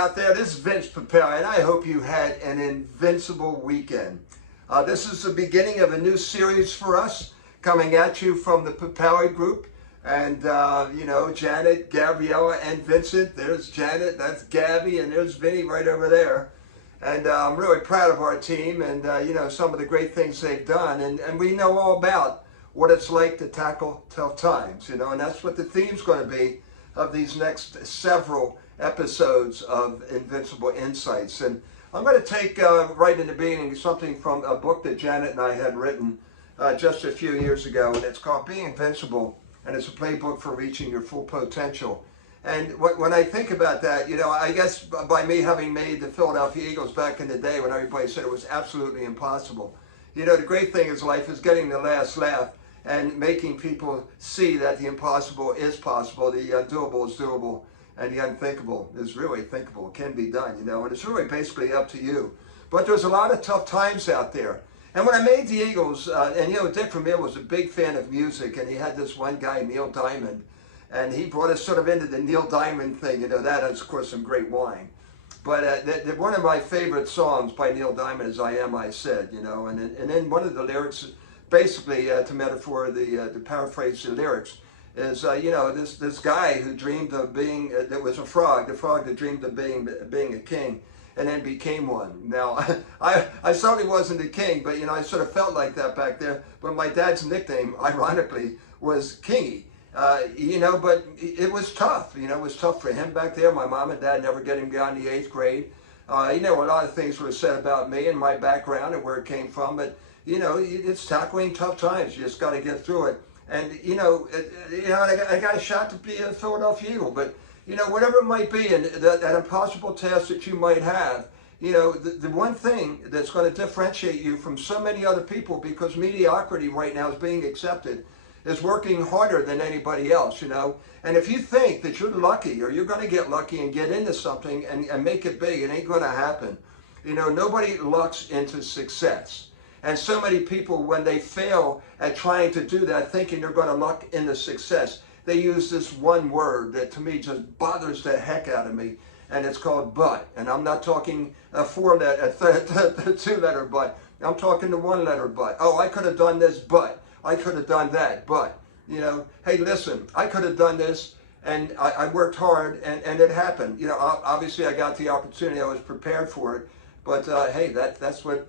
out there. This is Vince Papale, and I hope you had an invincible weekend. This is the beginning of a new series for us, coming at you from the Papale Group. And, Janet, Gabriella, and Vincent. There's Janet, that's Gabby, and there's Vinny right over there. And I'm really proud of our team and, some of the great things they've done. And we know all about what it's like to tackle tough times, and that's what the theme's going to be of these next several episodes of Invincible Insights. And I'm going to take right in the beginning something from a book that Janet and I had written just a few years ago, and it's called Being Invincible, and it's a playbook for reaching your full potential. And when I think about that, I guess by me having made the Philadelphia Eagles back in the day when everybody said it was absolutely impossible, the great thing is life is getting the last laugh and making people see that the impossible is possible, the undoable is doable, and the unthinkable is really thinkable. It can be done, and it's really basically up to you. But there's a lot of tough times out there. And when I made the Eagles, Dick Vermeer was a big fan of music, and he had this one guy, Neil Diamond, and he brought us sort of into the Neil Diamond thing. That is, of course, some great wine. But one of my favorite songs by Neil Diamond is I Am, I Said, and then one of the lyrics, basically, to paraphrase the lyrics, is, this guy who dreamed of being, that was the frog that dreamed of being a king, and then became one. Now, I certainly wasn't a king, but, I sort of felt like that back there. But my dad's nickname, ironically, was Kingy. But it was tough. It was tough for him back there. My mom and dad never get him beyond the 8th grade. A lot of things were said about me and my background and where it came from, but, it's tackling tough times. You just got to get through it. And, I got a shot to be a Philadelphia Eagle, but, whatever it might be, and that impossible task that you might have, the one thing that's going to differentiate you from so many other people, because mediocrity right now is being accepted, is working harder than anybody else, And if you think that you're lucky or you're going to get lucky and get into something and make it big, it ain't going to happen. Nobody lucks into success. And so many people, when they fail at trying to do that, thinking they're going to luck into success, they use this one word that to me just bothers the heck out of me, and it's called but. And I'm not talking a two-letter but. I'm talking the one-letter but. Oh, I could have done this, but. I could have done that, but. Hey, listen, I could have done this, and I worked hard, and it happened. Obviously I got the opportunity, I was prepared for it. But hey, that's what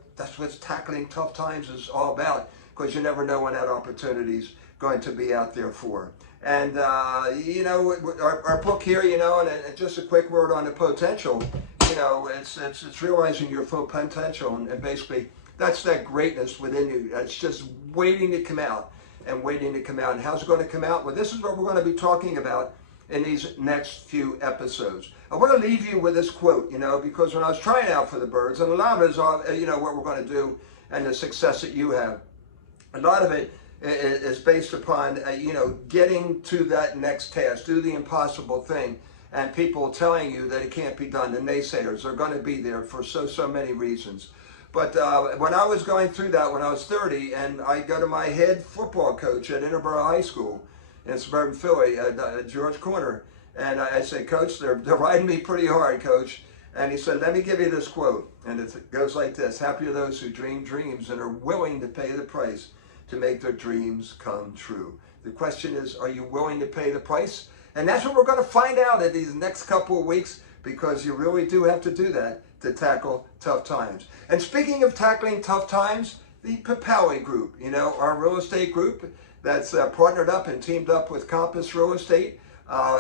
tackling tough times is all about, because you never know when that opportunity's going to be out there for. And our book here, and just a quick word on the potential. It's realizing your full potential, and basically that's that greatness within you. It's just waiting to come out and waiting to come out. And how's it going to come out? Well, this is what we're going to be talking about in these next few episodes. I want to leave you with this quote, because when I was trying out for the Birds, and a lot of it is, what we're going to do and the success that you have, a lot of it is based upon, getting to that next task, do the impossible thing, and people telling you that it can't be done. The naysayers are going to be there for so many reasons. But when I was going through that when I was 30, and I go to my head football coach at Interboro High School in suburban Philly, George Corner, and I say, Coach, they're riding me pretty hard, Coach. And he said, let me give you this quote. And it goes like this: happy are those who dream dreams and are willing to pay the price to make their dreams come true. The question is, are you willing to pay the price? And that's what we're going to find out in these next couple of weeks, because you really do have to do that to tackle tough times. And speaking of tackling tough times, the Papale Group, our real estate group that's partnered up and teamed up with Compass Real Estate.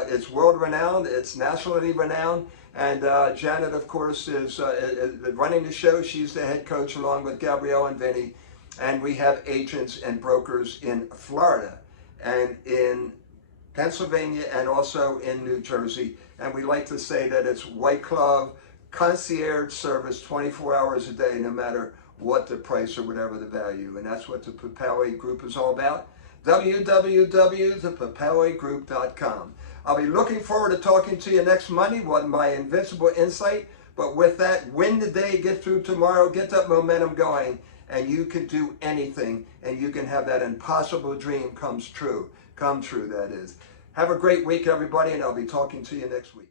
It's world-renowned, it's nationally renowned, and Janet, of course, is running the show. She's the head coach along with Gabrielle and Vinny, and we have agents and brokers in Florida and in Pennsylvania and also in New Jersey, and we like to say that it's white glove concierge service 24 hours a day, no matter what the price or whatever the value. And that's what the Papale Group is all about. www.thepapalegroup.com. I'll be looking forward to talking to you next Monday with my Invincible Insight. But with that, win the day, get through tomorrow, get that momentum going, and you can do anything, and you can have that impossible dream come true, that is. Have a great week, everybody, and I'll be talking to you next week.